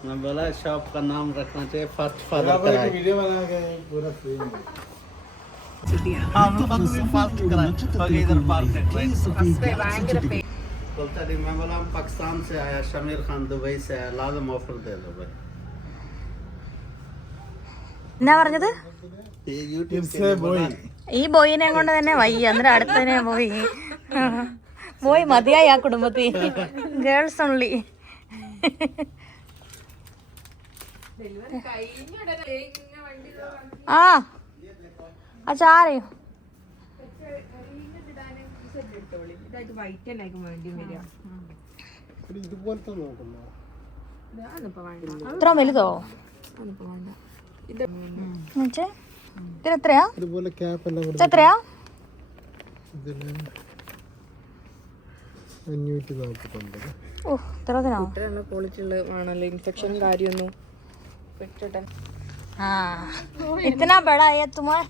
मैं बोला शॉप का नाम रखना चाहिए फर्स्ट फादर कराए वीडियो बना के पूरा फ्री में हम लोग भी फास्ट कराए ओके इधर पार्क है बोलता नहीं मैं बोला हम पाकिस्तान से आया शमीर खान दुबई से आया लाजम ऑफर दे दो भाई എന്നാ പറഞ്ഞത് ये यूट्यूब इससे बोई ഈ ബോയിനെ കൊണ്ട് തന്നെ വയ്യ അന്നേരം അടുത്തതിനെ പോയി മതിയായി ആ കുടുംബത്തിൽ ഗേൾസ് ഓൺലി ആ ചാരയോ ഇതുപോലത്തെ നോക്കുന്നു ഇത്ര വലുതോ ഇതിനെത്രയാ ഇതുപോലെ ക്യാപ്പ് എല്ലാം എത്രയാ ഇതിന് 549 ഓ ഇത്രതിനോ ക്വാളിറ്റി ഉള്ള ആണല്ലോ ഇൻഫെക്ഷൻ കാര്യമൊന്നും പെട്ടിട്ട് इतना बड़ा है तुम्हारा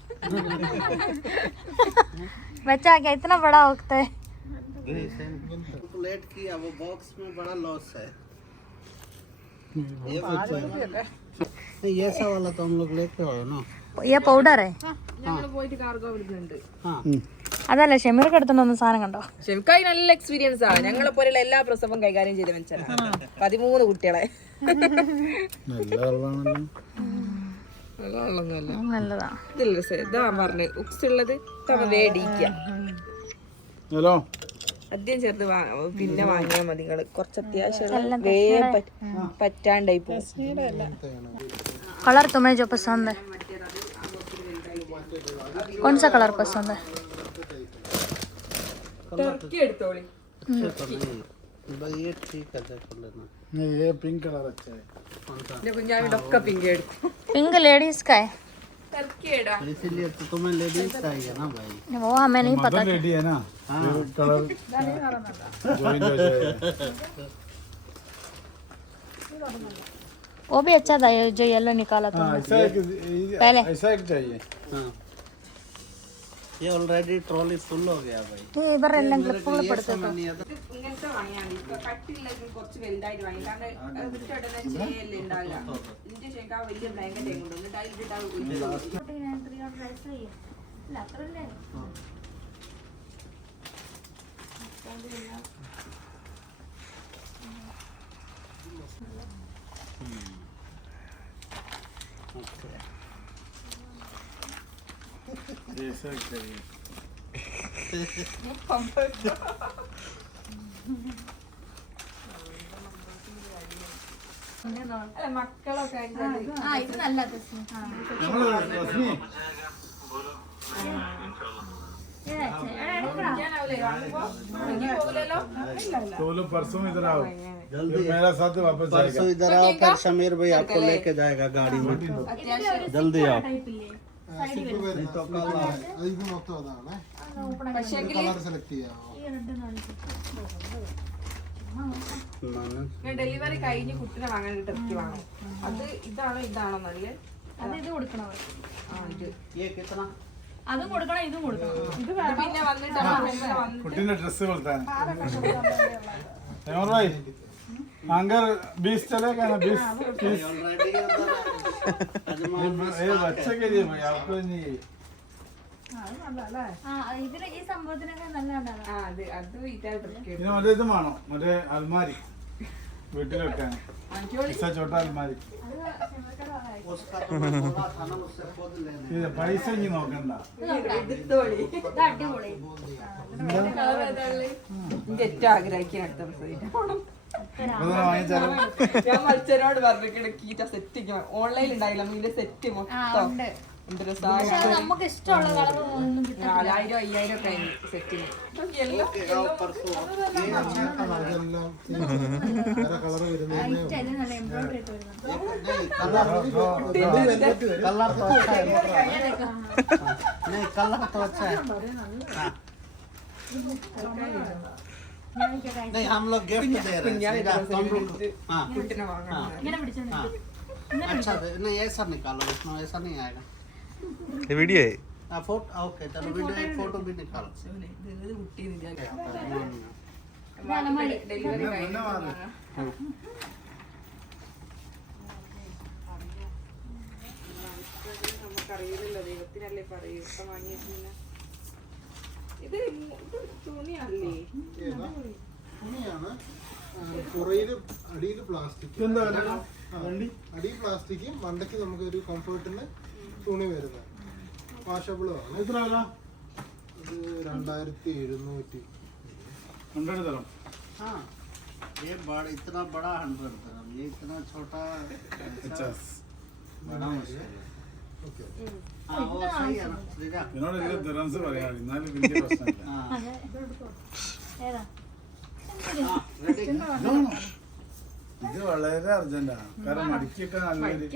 बच्चा क्या इतना बड़ा होता है कैलकुलेट किया वो बॉक्स में बड़ा लॉस है ये ऐसा वाला तो हम लोग लेके आए ना ये പൗഡർ है ഞങ്ങൾ പോയിട്ട് കാർഗോ വിടുന്നുണ്ട് അതല്ല ഷെമീർക്ക് എടുത്തോണ്ട് സാധനം കണ്ടോ ഷെമിക്കായി നല്ല എക്സ്പീരിയൻസ് ആണ് ഞങ്ങളെ പോലെയുള്ള എല്ലാ പ്രസവം കൈകാര്യം ചെയ്ത് വെച്ചാൽ 13 കുട്ടികളെ നല്ലതാ ഇതാ പറഞ്ഞ് ഉക്സ് ഉള്ളത് മേടിക്കാം ഹലോ ആദ്യം ചേർത്ത് പിന്നെ വാങ്ങിയാൽ മതി നിങ്ങള് കുറച്ച് അത്യാവശ്യം വേഗം പറ്റാണ്ടായി പോകും कलर तुम्हें जो पसंद है कौन सा कलर पसंद है ടർക്കി എടുത്തോളി ये ठीक है देखो लेना नहीं ये पिंक कलर अच्छा है എന്റെ കുഞ്ഞാവിടൊക്കെ പിങ്ക് എടുത്തു पिंक लेडीज का है ടർക്കി ഇടാ इसीलिए तो तुम्हें लेडीज चाहिए ना भाई वो हमें नहीं पता रेडी है ना कलर ज्वाइन हो जाएगा वो भी अच्छा था ये जो येलो निकाला था पहले ऐसा एक चाहिए हाँ ये ऑलरेडी ट्रॉली फुल हो गया भाई इधर എല്ലാം ക്ലിപ്പുകൾ പെടുത്തു ഇങ്ങനത്തെ വാങ്ങിയാൽ കട്ടിയുള്ളത് കുറച്ച് വലുതായിട്ട് വാങ്ങി കാരണം വിട്ടിടനെ ചെയ്യല്ലേ ഉണ്ടാവില്ല ഇതിന്റെ ശേഷം ആ വലിയ ബ്ലാങ്കറ്റ് കൊണ്ടു എന്നിട്ട് അതിലിട്ടാ ऐसा एक चाहिए മക്കളൊക്കെ ഇത് നല്ലത് तो लोग परसों इधर आओ जल्दी मेरा साथ वापस जाएगा परसों इधर आओ फिर शमीर भाई आपको लेके जाएगा गाड़ी में जल्दी आओ ഡെലിവറി കഴിഞ്ഞ് കുട്ടിനെ വാങ്ങാൻ ടർക്കി വാങ്ങും അത് ഇതാണോ നല്ലത് അത് ഇത് കൊടുക്കണം ये कितना അതും കൊടുക്കണം ഇതും കൊടുക്കണം ഇത് പിന്നെ വന്നിട്ട് कुटीने ड्रेस बोलता है भाई अंगर 20 चलेगा ना 20 ऑलरेडी ये बच्चे के लिए भाई आपको नहीं ഇതിന് ഈ സംഭവത്തിനൊക്കെ നല്ലതാണ് അത് ഇതാ ടർക്കി ഇനി മറ്റേ ഇതും വേണോ മറ്റേ അൽമാരി വീട്ടിൽ വെക്കാൻ ചോട്ടാ അൽമാരി उसका तो मैं बोला था ना उससे खुद लेने ഇത് പൈസ ഇനി നോക്കണ്ട എടുത്തോളി ഇത് അടിപൊളി ഏറ്റവും ആഗ്രഹിക്കാൻ അടുത്ത പ്രസവിക്കണം വാങ്ങിച്ചാലും ഞാൻ മത്സരോട് പറഞ്ഞു കിടക്കിട്ട് സെറ്റ് ഓൺലൈനിൽ ഉണ്ടായില്ല മീന്റെ സെറ്റ് മൊത്തം നമുക്ക് ഇഷ്ടമുള്ള കളർ ഒന്നും 4000 5000 ഒക്കെ സെറ്റിന് കളർ വരുന്നത് നല്ല എംബ്രോയിഡറി ഒക്കെ कलर तो अच्छा है नहीं कलर तो अच्छा है नहीं हम लोग गिफ्ट दे रहे हैं हाँ കുട്ടിനെ വാങ്ങണം ഇങ്ങനെ പിടിച്ചോണ്ട് अच्छा नहीं ऐसा निकालो इसमें ऐसा नहीं आएगा ये वीडियो है फोटो ओके चलो वीडियो एक फोटो भी निकालो ഡെലിവറി കഴിഞ്ഞു പറയൂ ഇപ്പൊ വാങ്ങിയിട്ടില്ല. ഇത് തുണിയല്ലേ? തുണിയാണ്. പുറയില് അടിയിൽ പ്ലാസ്റ്റിക്, എന്താ വണ്ടി അടിയിൽ പ്ലാസ്റ്റിക്കും മണ്ടയ്ക്ക് നമുക്ക് ഒരു കംഫർട്ടിന് തുണി വരുന്നത്. വാഷബിളും ആണ്. എത്ര വില? ഇത് 2700. 100 തരം. हाँ ये बड़ा इतना बड़ा 100 ग्राम, ये इतना छोटा 50. बड़ा मुश्किल है। ഓക്കെ. हाँ वो सही है ना श्रीजा? എന്നോട് ഇതിന്റെ ദിറംസ് പറയാം, എന്നാലും വലിയ പ്രശ്നമില്ല. हाँ ഏതാ हाँ रेडी। ഇത് വളരെ അർജന്റാ, കാരണം മടിക്കൊക്കെ നല്ലൊരു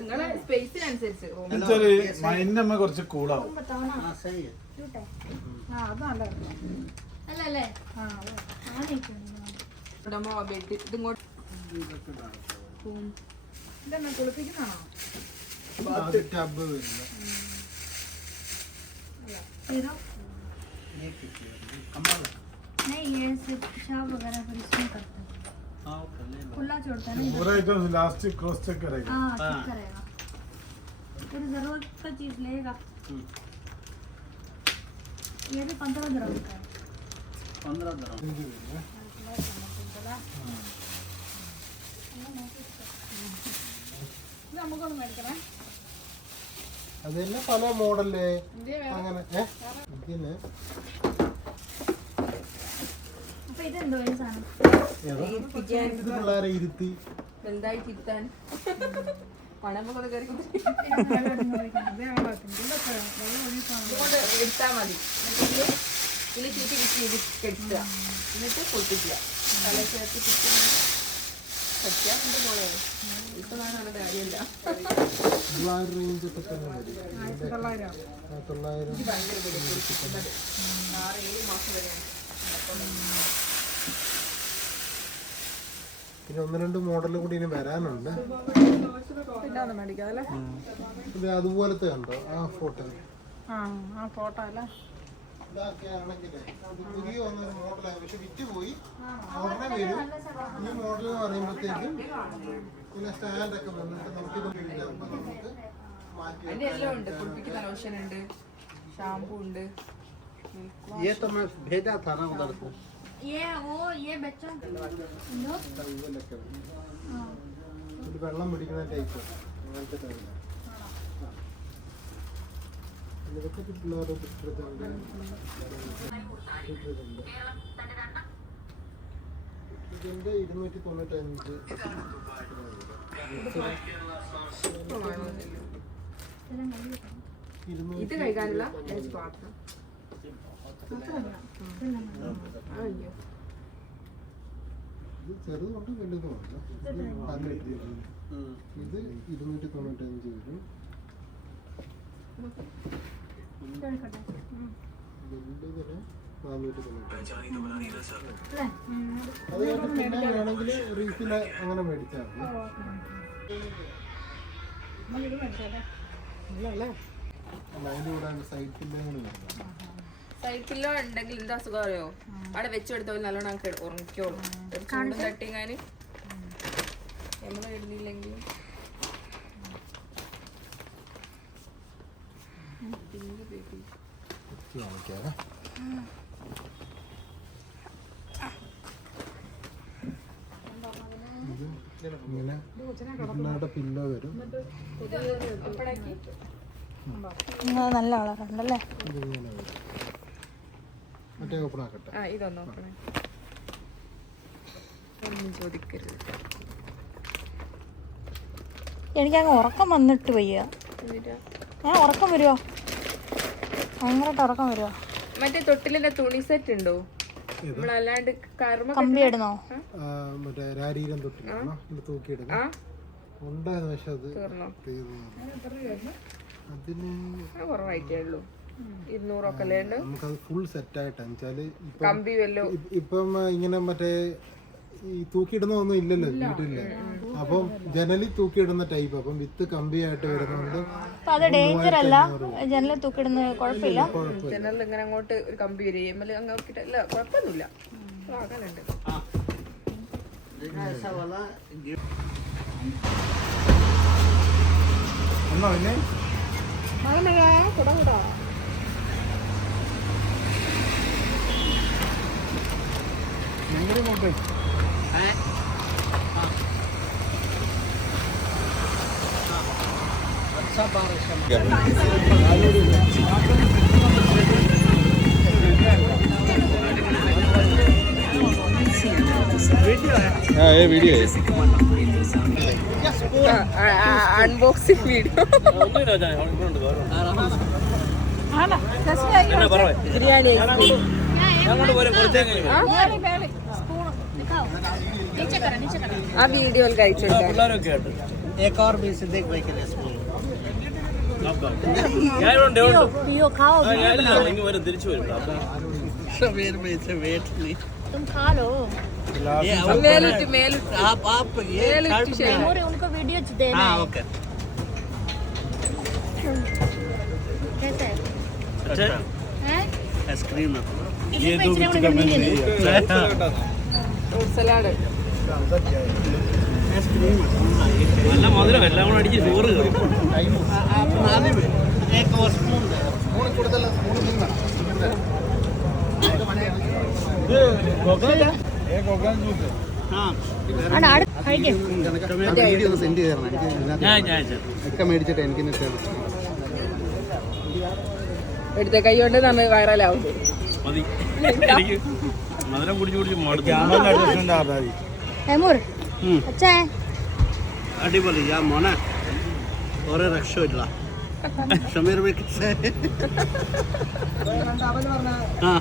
നിങ്ങളെ സ്പേസിനനുസരിച്ച് എന്നുവെച്ചാല് മൈൻഡ് നമ്മ കുറച്ച് കൂളാവും. हाँ सही है। അല്ല അല്ലേ ബെഡ് ഇതിങ്ങോട്ട് ഇതെന്നാ കുളിപ്പിക്കുന്നതാണോ? ബാത്ത് ടബ് വരുന്നത്. ये कितने कमल है? नहीं ये सिर्फ पेशाब वगैरह पर इसमें करते हैं, हाँ वो कर ले लो। खुला छोड़ता है ना पूरा एकदम लास्ट क्रॉस चेक करेगा. हाँ ठीक करेगा, फिर जरूरत का चीज लेगा. ये भी 15 ग्राम का है. 15 ग्राम। ഇത് വരുന്നത്. ഇത് നമുക്കൊന്ന് മേടിക്കണേ. അതെല്ലാം പല മോഡല് അങ്ങനെ. ഇതിന് അപ്പൊ ഇതെന്തോ ഈ സാധനം ഇത് പിള്ളേരെ ഇരുത്തി വലുതായി തിരുത്താൻ പണമ്പോ കൊണ്ട് കയറി ഇങ്ങോട്ട് എടുത്താൽ മതി. ഇതിൽ ചീറ്റി കിട്ടി കെടുത്തുക, എന്നിട്ട് പൊട്ടിക്കുക, തല ചേർത്ത് ചുറ്റും പറ്റിയാൽ കൊണ്ട് പോളെ ഇപ്പൊ കാണാനുള്ള കാര്യമില്ല. 2000 റേഞ്ച് ഒക്കെ തന്നെ വരും. 1900. ഭയങ്കര വില കൊടുക്കുന്നത് 6-7 മാസം വരെയാണ്. പിന്നെ 1-2 മോഡൽ കൂടി ഇനി വരാനുണ്ട്. ഇത് അതുപോലത്തെ ഉണ്ടോ ആ ഫോട്ടോ? ഇതൊക്കെ ആണെങ്കിലേ ഇത് പുതിയ വന്നൊരു മോഡലാണ്, പക്ഷെ വിറ്റ് പോയി. ഉടനെ വരും ഈ മോഡൽ എന്ന് പറയുമ്പോഴത്തേക്കും. പിന്നെ സ്റ്റാൻഡൊക്കെ വന്നിട്ട് നമുക്കിത് വീടാകുമ്പോൾ നമുക്ക് മാറ്റി അതിന്റെ എല്ലാം ഉണ്ട്. കുളിപ്പിക്കുന്ന ലോഷൻ ഉണ്ട്, ഷാമ്പു ഉണ്ട്. ये तो मैं भेजा था ना उधर से। ये बच्चों ടൈലൊക്കെ ഒരു വെള്ളം പിടിക്കുന്ന ടൈപ്പ് അങ്ങനത്തെ ടൈലാണ്. ഇതൊക്കെ പിള്ളേരുടെ പുസ്തകത്തിലുണ്ട്. ഇതിന്റെ 295. ഇത് കഴിക്കാനുള്ള പാത്രം. അയ്യോ ഇത് ചെറുതുണ്ട് വലുതുമുണ്ട്. ഇത് പല രീതിയിലുണ്ട്. ഇത് 295 വരും. വലുതിന് 495. അത് കഴിഞ്ഞിട്ട് പിന്നെ വേണമെങ്കിൽ റീഫിൽ അങ്ങനെ മേടിച്ചാൽ മതി. അതിൻ്റെ കൂടെ സൈറ്റിൻ്റെ കൂടെ വരുന്നത്. സൈക്കിളിലോ ഉണ്ടെങ്കിൽ എന്താ അസുഖം അറിയോ? അവിടെ വെച്ചെടുത്തോ നല്ലോണം ഉറങ്ങിക്കോളും. ചൂടും തട്ടിങ്ങാന് നമ്മൾ എഴുതിയില്ലെങ്കിൽ കാണിക്കാതെ ഇങ്ങനെ പിള്ളേരുടെ പില്ലോ വരും. അപ്പഴാക്കി നല്ല കളറുണ്ടല്ലേ. ഇതിങ്ങനെ വരും. മറ്റേ ഓപ്പൺ ആക്കട്ടെ. ഇതൊന്നും നോക്കണേ, ഒന്നും ചോദിക്കരുത്. എനിക്കങ്ങ് ഉറക്കം വന്നിട്ട് വയ്യ. ഉറക്കം വരുമോ? ഭയങ്കരമായിട്ട് ഉറക്കം വരുമോ? മറ്റേ തൊട്ടിലിന്റെ തുണി സെറ്റ് ഉണ്ടോ? നമ്മളല്ലാണ്ട് കമ്പി ഇടുന്നോ? മറ്റേ രാരീരം തൊട്ടിലാണോ തൂക്കിയിടുന്നത്? ഉണ്ടായിരുന്നു, പക്ഷെ അത് തീർന്നു. അതിന് കുറവായിട്ടേ ഉള്ളൂ. 200 ഒക്കെ അല്ലേ ഉണ്ട്. നമുക്കത് ഫുൾ സെറ്റ് ആയിട്ടാണ് വെച്ചാല് കമ്പി വല്ലോ ഇപ്പം ഇങ്ങനെ മറ്റേ ഈ തൂക്കിയിടുന്നൊന്നും ഇല്ലല്ലോ വീട്ടില്. അപ്പം ജനലിൽ തൂക്കിയിടുന്ന ടൈപ്പ്. അപ്പം വിത്ത് കമ്പിയായിട്ട് വരുന്നുണ്ട്. അത് ഡേഞ്ചർ അല്ല, ജനലിൽ തൂക്കിടുന്ന കുഴപ്പമില്ല. ജനലിൽ ഇങ്ങനെ അങ്ങോട്ട് ഒരു കമ്പി വരും, അങ്ങ് നോക്കിട്ട് അല്ല കുഴപ്പമൊന്നുമില്ല. വാങ്ങലുണ്ട്. देखा ऐसा वाला गिफ्ट ഒന്നോ പിന്നെ ഭയങ്കര മോട്ടെ हाँ ये वीडियो है അൺബോക്സിംഗ് വീഡിയോ ബിരിയാണി ആ വീഡിയോയിൽ കഴിച്ചിട്ടുണ്ട് एक और भी सिद्दीक भाई के लिए स्पून पियो खाओ सवेर में इसे वेट नहीं तुम खा लो ये മേലിട്ട് മേലിട്ട് आप ये മേലിട്ട് ശരി और उनको वीडियो देना हाँ है ओके कैसा है अच्छा हैं आइसक्रीम ना ये दो कुछ का मैंने नहीं है ഫ്രൂട്ട് സലാഡ് एक और स्पून स्पून കൊടുത്തല്ല സ്പൂൺ നിന്ന ये कोकल है ये कोकल जूस है हाँ ആണ് ആട് കഴിക്കേ വീഡിയോ ഒന്ന് സെൻഡ് ചെയ്തരണം ഒക്കെ മേടിച്ചിട്ട് എനിക്ക് എടുത്ത കൈ കൊണ്ട് നമ്മ വൈറലാവും कैमरा एडजस्टमेंट आ रहा है हैमूर अच्छा है അടിപൊളി യാ മോനെ ഒരു രക്ഷയില്ല ഷമീർ ഭായ് ആ